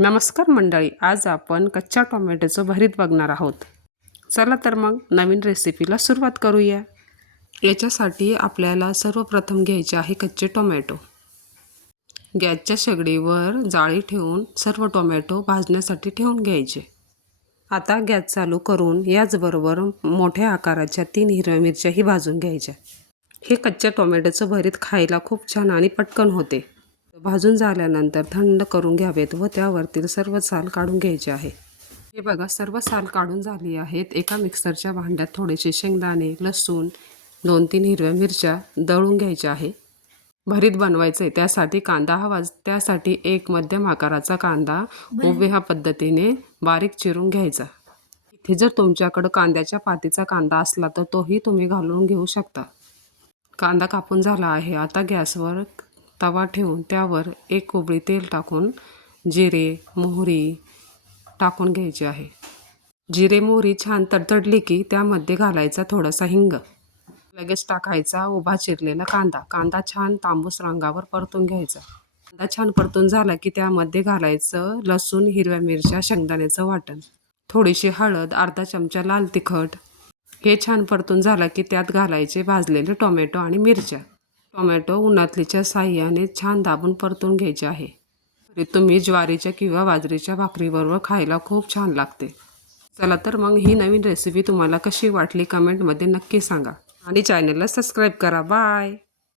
नमस्कार मंडळी आज आपण कच्च्या टोमॅटोचं भरीत बघणार आहोत. चला तर मग नवीन रेसिपीला सुरुवात करूया. याच्यासाठी आपल्याला सर्वप्रथम घ्यायचे आहे कच्चे टोमॅटो. गॅसच्या शेगडीवर जाळी ठेवून सर्व टोमॅटो भाजण्यासाठी ठेवून घ्यायचे. आता गॅस चालू करून याचबरोबर मोठ्या आकाराच्या तीन हिरव्या मिरच्याही भाजून घ्यायच्या. हे कच्च्या टोमॅटोचं भरीत खायला खूप छान आणि पटकन होते. भाजून झाल्यानंतर थंड करून घ्यावेत व त्यावरतील सर्व साल काढून घ्यायचे आहे. हे बघा सर्व साल काढून झाली आहेत. एका मिक्सरच्या भांड्यात थोडेसे शेंगदाणे लसूण दोन तीन हिरव्या मिरच्या दळून घ्यायच्या आहे. भरीत बनवायचं आहे त्यासाठी कांदा हवा त्यासाठी एक मध्यम आकाराचा कांदा उभे ह्या पद्धतीने बारीक चिरून घ्यायचा. इथे जर तुमच्याकडं कांद्याच्या पातीचा कांदा असला तर तोही तुम्ही घालून घेऊ शकता. कांदा कापून झाला आहे. आता गॅसवर तवा ठेवून त्यावर एक कोबळी तेल टाकून जिरे मोहरी टाकून घ्यायची आहे. जिरे मोहरी छान तडतडली की त्यामध्ये घालायचा थोडासा हिंग. लगेच टाकायचा उभा चिरलेला कांदा. कांदा छान तांबूस रंगावर परतून घ्यायचा. कांदा छान परतून झाला की त्यामध्ये घालायचं लसूण हिरव्या मिरच्या शेंगदाण्याचं वाटण. थोडीशी हळद अर्धा चमचा लाल तिखट. हे छान परतून झाला की त्यात घालायचे भाजलेले टोमॅटो आणि मिरच्या. टोमॅटो उन्हातलीच्या साह्याने छान दाबून परतून घ्यायचे आहे. तरी तुम्ही ज्वारीच्या किंवा बाजरीच्या भाकरीबरोबर खायला खूप छान लागते. चला तर मग ही नवीन रेसिपी तुम्हाला कशी वाटली कमेंटमध्ये नक्की सांगा. आणि चॅनलला सबस्क्राईब करा. बाय